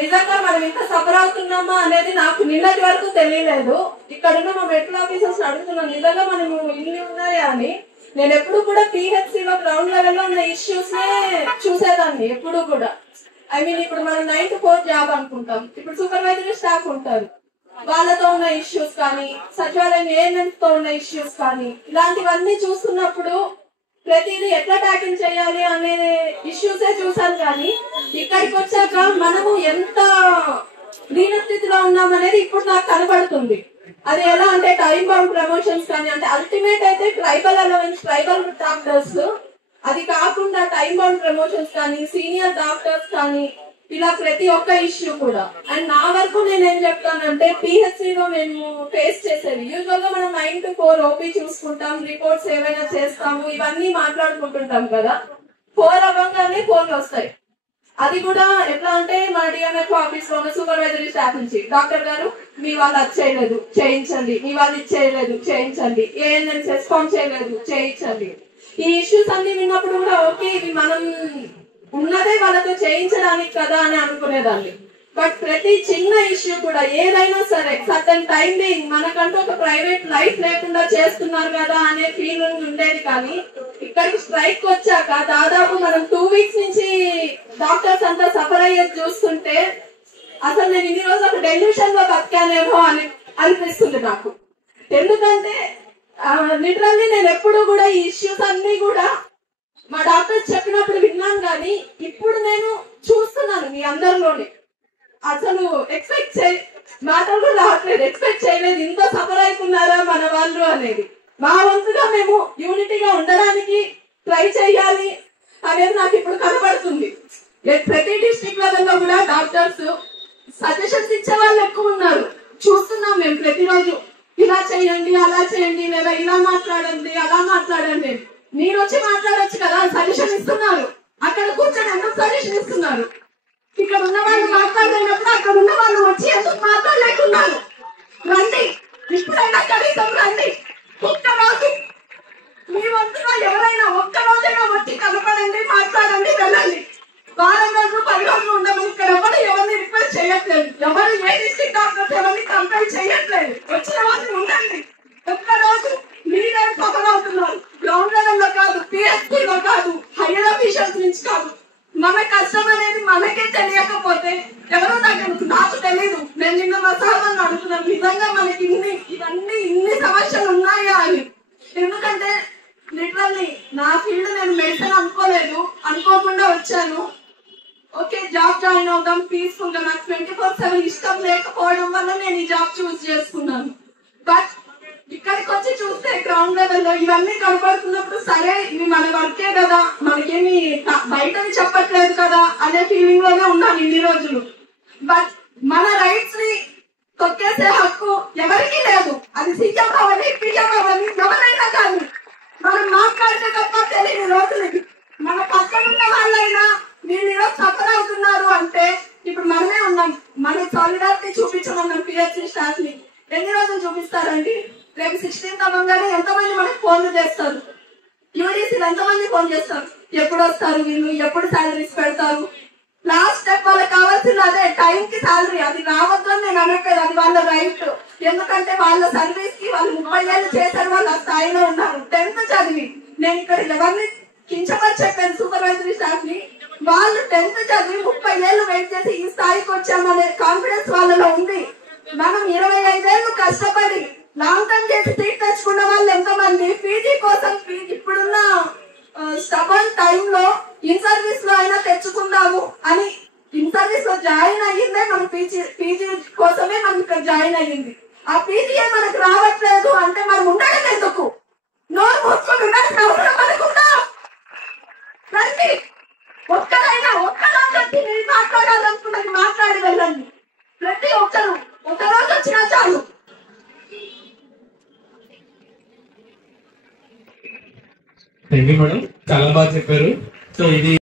నిజంగా మనం ఇంత సఫర్ అవుతున్నామా అనేది నాకు నిన్నటి వరకు తెలియలేదు. ఇక్కడున్న మా మెడికల్ ఆఫీసర్స్ అడుగుతున్నాను, నిజంగా మనం ఇన్ని ఉన్నాయా అని. నేను ఎప్పుడు కూడా పిహెచ్సిలో గ్రౌండ్ లెవెల్ లో ఉన్న ఇష్యూస్ నే చూసేదాన్ని ఎప్పుడు కూడా. ఐ మీన్ ఇప్పుడు మనం 9 to 4 జాబ్ అనుకుంటాం, ఇప్పుడు సూపర్వైజరీ స్టాఫ్ ఉంటారు, వాళ్ళతో ఉన్న ఇష్యూస్ కానీ, సచివాలయం ఏఎన్ఎంస్ తో ఉన్న ఇష్యూస్ కానీ, ఇలాంటివన్నీ చూస్తున్నప్పుడు ప్రతిదీ ఎట్లా ట్యాకిల్ చేయాలి అనే ఇష్యూసే చూసాను. కానీ ఇక్కడికి వచ్చాక మనము ఎంత దీనస్థితిలో ఉన్నామనేది ఇప్పుడు నాకు కనబడుతుంది. అది ఎలా అంటే టైం బౌండ్ ప్రమోషన్స్ కానీ, అంటే అల్టిమేట్ అయితే ట్రైబల్ అలవెన్స్, ట్రైబల్ డాక్టర్స్, అది కాకుండా టైం బౌండ్ ప్రమోషన్స్ కానీ, సీనియర్ డాక్టర్స్ కానీ, ఇలా ప్రతి ఒక్క ఇష్యూ కూడా. అండ్ నా వరకు నేను ఏం చెప్తానంటే, పిహెచ్సిలో మేము ఫేస్ చేసేది యూజువల్ గా మనం 9 to 4 ఓపీ చూసుకుంటాం, రిపోర్ట్స్ ఏవైనా చేస్తాము, ఇవన్నీ మాట్లాడుకుంటుంటాం కదా. 4 అవ్వగానే ఫోన్లు వస్తాయి. అది కూడా ఎట్లా అంటే మా డిఎంఎఫ్ ఆఫీస్ లో ఉన్న సూపర్వైజరీ స్టాఫ్ నుంచి, డాక్టర్ గారు మీ వాళ్ళు అది చేయలేదు చేయించండి, మీ వాళ్ళు ఇది చేయలేదు చేయించండి, ఏఎన్ఎంస్ రెస్పాన్స్ చేయలేదు చేయించండి. ఈ ఇష్యూస్ అన్ని విన్నప్పుడు కూడా ఓకే, ఇవి మనం ఉన్నదే వాళ్ళతో చేయించడానికి కదా అని అనుకునేదాన్ని. బట్ ప్రతి చిన్న ఇష్యూ కూడా ఏదైనా సరే సర్టన్ టైం బీయింగ్ మనకంటూ ఒక ప్రైవేట్ లైఫ్ లేకుండా చేస్తున్నారు కదా అనే ఫీలింగ్ ఉండేది. కానీ ఇక్కడికి స్ట్రైక్ వచ్చాక దాదాపు మనం 2 weeks నుంచి డాక్టర్స్ అంతా సఫర్ అయ్యేది చూస్తుంటే అసలు నేను ఇన్ని రోజులు ఒక డెల్యూషన్ లో బతికానేమో అని అనిపిస్తుంది నాకు. ఎందుకంటే లిటరల్లీ నేను ఎప్పుడు కూడా ఈ ఇష్యూస్ అన్ని కూడా మా డాక్టర్స్ చెప్పినప్పుడు విన్నాను, కానీ ఇప్పుడు నేను చూస్తున్నాను మీ అందరిలోనే. అసలు మాటలు కూడా రావట్లేదు, ఎక్స్పెక్ట్ చేయలేదు ఇంత సఫర్ అవుతున్నారా మన వాళ్ళు అనేది. మా వంతుగా మేము యూనిటీగా ఉండడానికి ట్రై చేయాలి అనేది నాకు ఇప్పుడు కనబడుతుంది. ప్రతి డిస్ట్రిక్ట్ లెవెల్లో కూడా డాక్టర్స్ సజెషన్స్ ఇచ్చే వాళ్ళు ఎక్కువ ఉన్నారు, చూస్తున్నాం మేము ప్రతిరోజు. ఇలా చేయండి, అలా చేయండి, లేదా ఇలా మాట్లాడండి, అలా మాట్లాడండి. మీరు వచ్చి మాట్లాడొచ్చు కదా, సజెషన్ ఇస్తున్నారు. అక్కడ కూర్చొని ఎందుకు సజెషన్ ఇస్తున్నారు? ఇక్కడ ఉన్న వాళ్ళు మాట్లాడలేనప్పుడు అక్కడ ఉన్న వాళ్ళు వచ్చి ఎందుకు మాట్లాడలేకున్నారు? రండి, ఇప్పుడైనా కనీసం రండి. ఒక్కరోజు మీ వంతుగా ఎవరైనా ఒక్కరోజైనా వచ్చి కనపడండి, మాట్లాడండి, వెళ్ళండి. వారం రోజులు 10 రోజులు ఉండమని ఇక్కడ ఎవరిని రిక్వెస్ట్ చేయట్లేదు. ఎవరు ఏ డిస్ట్రిక్ట్ డాక్టర్స్ ఎవరిని కంపేర్ చేయట్లేదు. వచ్చిన వాళ్ళు ఉండండి. ఒక్కరోజు మీరే సఫర్ అవుతున్నారు. గ్రౌండ్ లెవెల్ లో కాదు, పిహెచ్సిలో కాదు, హైయర్ అఫీషియల్స్ నుంచి కాదు. మన కష్టం అనేది మనకే తెలియకపోతే ఎవరో దగ్గర నాకు తెలీదు. నేను నిన్న మా సార్ని అడుగుతున్నాను, నిజంగా మనకి ఇన్ని సమస్యలు ఉన్నాయా అని. ఎందుకంటే లిటరల్లీ నా ఫీల్డ్ నేను మెడిసిన్ అనుకోలేదు, అనుకోకుండా వచ్చాను. ఓకే, జాబ్ జాయిన్ అవుదాం పీస్ఫుల్ గా. నాకు 24/7 ఇష్టం లేకపోవడం వల్ల నేను ఈ జాబ్ చూస్ చేసుకున్నాను. బట్ ఇక్కడికి వచ్చి చూస్తే గ్రౌండ్ లెవెల్ లో ఇవన్నీ కనపడుతున్నప్పుడు సరే ఇవి మన వర్కే కదా, మనకేమి బయటని చెప్పట్లేదు కదా అనే ఫీలింగ్ లోనే ఉన్నాను ఇన్ని రోజులు. బట్ మన రైట్స్ ని తొక్కేసే హక్కు ఎవరికి లేదు. అది సీఎం అవ్వని, పిఎం అవ్వని, ఎవరైనా కానీ మనం మాట్లాడితే తప్ప తెలియని రోజులకి. మన పక్కన ఉన్న వాళ్ళైనా మీరు ఈరోజు సఫర్ అవుతున్నారు అంటే ఇప్పుడు మనమే ఉన్నాం. మన సాలిడారిటీ చూపించమన్నాం పిహెచ్సి స్టాఫ్ ని. ఎన్ని రోజులు చూపిస్తారండి? రేపు 16th అవ్వగానే ఎంతమంది మనకు ఫోన్లు చేస్తారు? యూడీసీలు ఎంతమంది ఫోన్ చేస్తారు? ఎప్పుడు వస్తారు వీళ్ళు, ఎప్పుడు శాలరీస్ పెడతారు? లాస్ట్ స్టెప్ వాళ్ళకి కావాల్సింది అదే, టైం కి శాలరీ. అది రావద్దు అని నేను అనట్లేదు, అది వాళ్ళ రైట్. ఎందుకంటే వాళ్ళ సర్వీస్ కి వాళ్ళు 30 ఏళ్ళు చేశారు, వాళ్ళు ఆ స్థాయిలో ఉన్నారు. 10th చదివి నేను ఇక్కడ ఎవరిని కించమని చెప్పాను సూపర్వైజరీ స్టాఫ్ ని. వాళ్ళు 10th చదివి 30 ఏళ్ళు వెయిట్ చేసి ఈ స్థాయికి వచ్చామనే కాన్ఫిడెన్స్ వాళ్ళలో ఉంది. మనం 25 ఏళ్ళు కష్టపడి లాంగ్ టర్మ్ చేసి సీట్ తెచ్చుకున్న వాళ్ళు ఎంతమంది? పీజీ కోసం ఇప్పుడున్న స్టబన్ టైంలో ఇన్ సర్వీస్ లో అయినా తెచ్చుకుందాము అని ఇన్ సర్వీస్ లో జాయిన్ అయ్యిందే మనం పీజీ కోసమే మనం ఇక్కడ జాయిన్ అయ్యింది. ఆ పీజీఏ మనకు రావట్లేదు అంటే మనం ఉండడం ఎందుకు? నోరు మూసుకొని ఉండాల్సిన అవసరం మనకుందా? రండి, ఒక్కరైనా ఒక్కరోజు వచ్చి నేను మాట్లాడాలనుకున్నది మాట్లాడి వెళ్ళండి. ప్రతి ఒక్కరు ఒకరోజు వచ్చినా చాలు. థ్యాంక్ యూ మేడం, చాలా బాగా చెప్పారు. సో ఇది